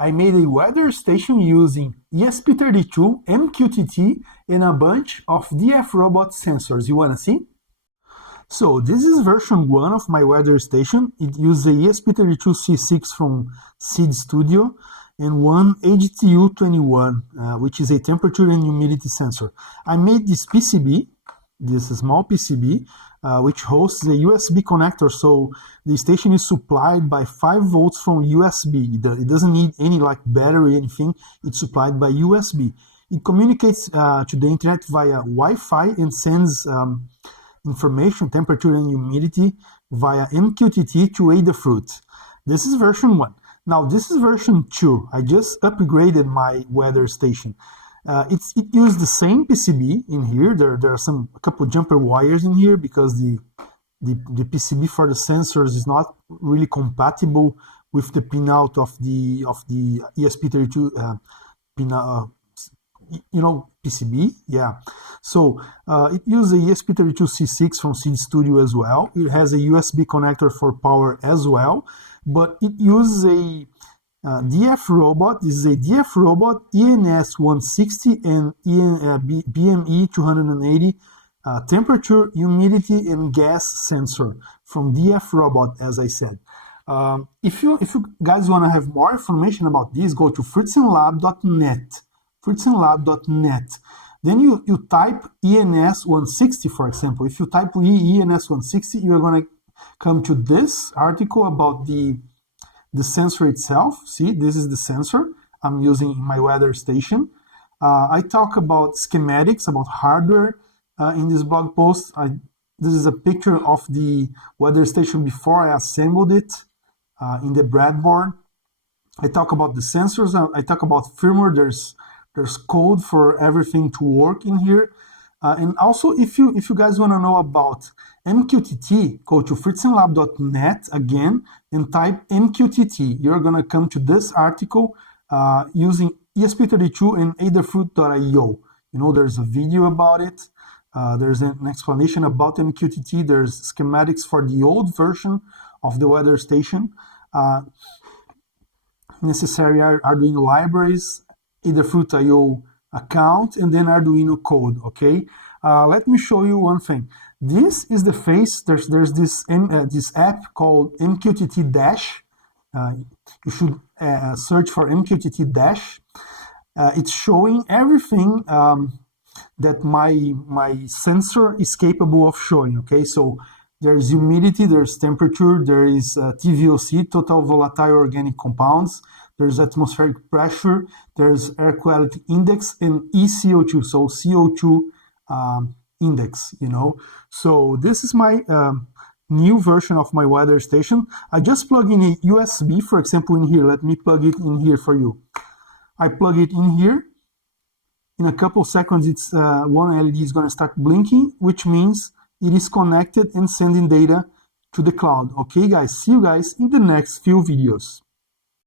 I made a weather station using ESP32, MQTT, and a bunch of DFRobot sensors. You wanna see? So this is version 1 of my weather station. It uses a ESP32C6 from Seeed Studio and one AGTU21, which is a temperature and humidity sensor. I made this PCB, this small PCB, which hosts a USB connector, so the station is supplied by 5 volts from USB. It doesn't need any like battery or anything. It's supplied by USB. It communicates to the internet via Wi-Fi and sends information, temperature and humidity via MQTT to Adafruit. This is version 1. Now this is version 2. I just upgraded my weather station. It used the same PCB in here. There are a couple jumper wires in here because the PCB for the sensors is not really compatible with the pinout of the ESP32 pinout, PCB. Yeah. So it uses a ESP32C6 from Seeed Studio as well. It has a USB connector for power as well, but it uses a DFRobot. This is a DFRobot ENS160 and BME280 temperature, humidity, and gas sensor from DFRobot, as I said. If you guys want to have more information about this, go to fritzenlab.net. fritzenlab.net. Then you type ENS160, for example. If you type ENS160, you're going to come to this article about the sensor itself. See, this is the sensor I'm using in my weather station. I talk about schematics, about hardware in this blog post. This is a picture of the weather station before I assembled it in the breadboard. I talk about the sensors. I talk about firmware. There's code for everything to work in here. And also, if you guys want to know about MQTT, go to fritzenlab.net again and type MQTT. You're going to come to this article using ESP32 and Adafruit.io. There's a video about it. There's an explanation about MQTT. There's schematics for the old version of the weather station. Necessary Arduino libraries, Adafruit.io account, and then Arduino code. Okay, let me show you one thing. This is the face. There's this app called MQTT Dash. You should search for MQTT Dash. It's showing everything that my sensor is capable of showing. Okay, so there's humidity, there's temperature, there is TVOC, total volatile organic compounds. There's atmospheric pressure, there's air quality index, and ECO2, so CO2 index, So this is my new version of my weather station. I just plug in a USB, for example, in here. Let me plug it in here for you. I plug it in here. In a couple seconds, it's one LED is going to start blinking, which means it is connected and sending data to the cloud. Okay, guys, see you guys in the next few videos.